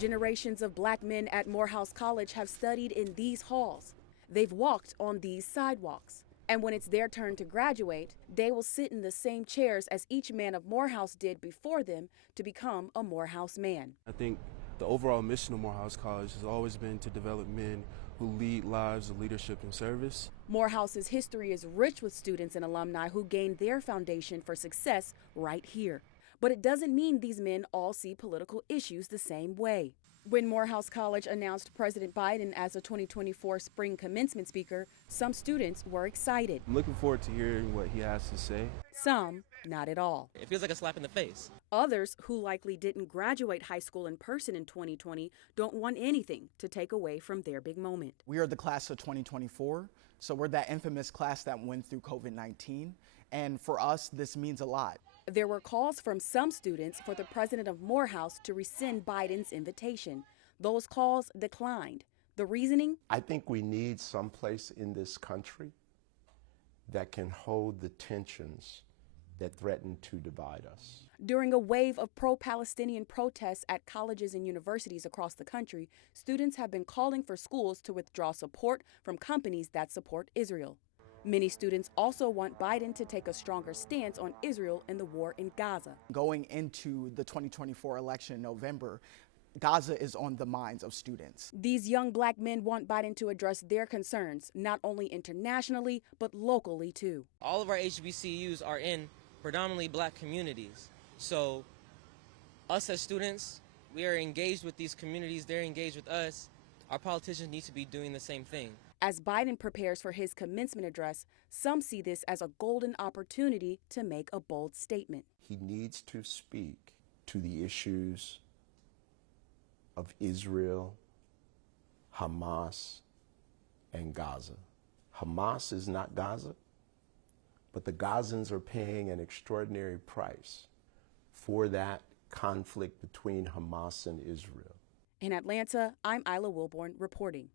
Generations of black men at Morehouse College have studied in these halls. They've walked on these sidewalks. And when it's their turn to graduate, they will sit in the same chairs as each man of Morehouse did before them to become a Morehouse man. I think the overall mission of Morehouse College has always been to develop men who lead lives of leadership and service. Morehouse's history is rich with students and alumni who gained their foundation for success right here. But it doesn't mean these men all see political issues the same way. When Morehouse College announced President Biden as a 2024 spring commencement speaker, some students were excited. I'm looking forward to hearing what he has to say. Some, not at all. It feels like a slap in the face. Others, who likely didn't graduate high school in person in 2020, don't want anything to take away from their big moment. We are the class of 2024, so we're that infamous class that went through COVID-19, and for us, this means a lot. There were calls from some students for the president of Morehouse to rescind Biden's invitation. Those calls declined. The reasoning? I think we need some place in this country that can hold the tensions that threaten to divide us. During a wave of pro-Palestinian protests at colleges and universities across the country, students have been calling for schools to withdraw support from companies that support Israel. Many students also want Biden to take a stronger stance on Israel and the war in Gaza. Going into the 2024 election in November, Gaza is on the minds of students. These young black men want Biden to address their concerns, not only internationally, but locally too. All of our HBCUs are in predominantly black communities. So us as students, we are engaged with these communities, they're engaged with us. Our politicians need to be doing the same thing. As Biden prepares for his commencement address, some see this as a golden opportunity to make a bold statement. He needs to speak to the issues of Israel, Hamas, and Gaza. Hamas is not Gaza, but the Gazans are paying an extraordinary price for that conflict between Hamas and Israel. In Atlanta, I'm Isla Wilborn reporting.